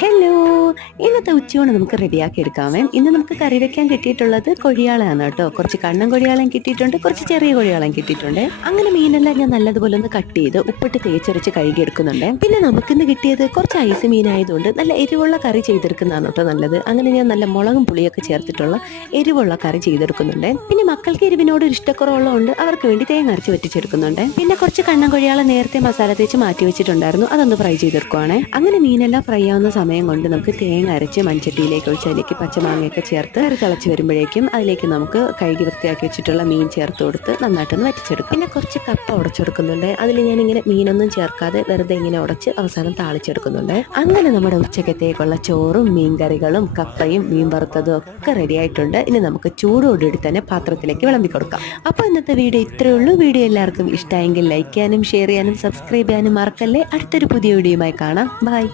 Hello! ഇന്നത്തെ ഉച്ചയൂണ് നമുക്ക് റെഡിയാക്കി എടുക്കാമേ. ഇന്ന് നമുക്ക് കറി വെക്കാൻ കിട്ടിയിട്ടുള്ളത് കൊഴിയാളയാണ് കേട്ടോ. കുറച്ച് കണ്ണൻ കൊഴിയാളയും കിട്ടിയിട്ടുണ്ട്, കുറച്ച് ചെറിയ കൊഴിയാളയും കിട്ടിയിട്ടുണ്ട്. അങ്ങനെ മീനെല്ലാം ഞാൻ നല്ലതുപോലെ ഒന്ന് കട്ട് ചെയ്ത് ഉപ്പിട്ട് തേച്ചരച്ച് കഴുകിയെടുക്കുന്നുണ്ട്. പിന്നെ നമുക്കിന്ന് കിട്ടിയത് കുറച്ച് ഐസ് മീനായതുകൊണ്ട് നല്ല എരിവുള്ള കറി ചെയ്തെടുക്കുന്നതാണ് കേട്ടോ നല്ലത്. അങ്ങനെ ഞാൻ നല്ല മുളകും പുളിയൊക്കെ ചേർത്തിട്ടുള്ള എരിവുള്ള കറി ചെയ്തെടുക്കുന്നുണ്ട്. പിന്നെ മക്കൾക്ക് എരിവിനോട് ഒരു ഇഷ്ടക്കുറവുള്ളതുകൊണ്ട് അവർക്ക് വേണ്ടി തേങ്ങ അരച്ച് വറ്റിച്ചെടുക്കുന്നുണ്ട്. പിന്നെ കുറച്ച് കണ്ണൻ കൊഴിയാള നേരത്തെ മസാല തേച്ച് മാറ്റി വെച്ചിട്ടുണ്ടായിരുന്നു, അതൊന്ന് ഫ്രൈ ചെയ്തെടുക്കുവാണ്. അങ്ങനെ മീനെല്ലാം ഫ്രൈ ആവുന്ന സമയം കൊണ്ട് നമുക്ക് തേങ്ങ അരച്ച് മൺചട്ടിയിലേക്ക് ഒഴിച്ച് അതിലേക്ക് പച്ചമാങ്ങയൊക്കെ ചേർത്ത് കറി തിളച്ച് വരുമ്പോഴേക്കും അതിലേക്ക് നമുക്ക് കഴുകി വൃത്തിയാക്കി വെച്ചിട്ടുള്ള മീൻ ചേർത്ത് കൊടുത്ത് നന്നായിട്ടൊന്ന് വറ്റിച്ചെടുക്കും. പിന്നെ കുറച്ച് കപ്പ ഉടച്ചെടുക്കുന്നുണ്ട്. അതിൽ ഞാനിങ്ങനെ മീനൊന്നും ചേർക്കാതെ വെറുതെ ഇങ്ങനെ ഉടച്ച് അവസാനം താളിച്ചെടുക്കുന്നുണ്ട്. അങ്ങനെ നമ്മുടെ ഉച്ചക്കത്തേക്കുള്ള ചോറും മീൻ കറികളും കപ്പയും മീൻ വറുത്തതും ഒക്കെ റെഡി ആയിട്ടുണ്ട്. ഇനി നമുക്ക് ചൂടോടുകൂടി തന്നെ പാത്രത്തിലേക്ക് വിളമ്പി കൊടുക്കാം. അപ്പോൾ ഇന്നത്തെ വീഡിയോ ഇത്രയേ ഉള്ളൂ. വീഡിയോ എല്ലാവർക്കും ഇഷ്ടമായെങ്കിൽ ലൈക്ക് ചെയ്യാനും ഷെയർ ചെയ്യാനും സബ്സ്ക്രൈബ് ചെയ്യാനും മറക്കല്ലേ. അടുത്തൊരു പുതിയ വീഡിയോയുമായി കാണാം. ബൈ.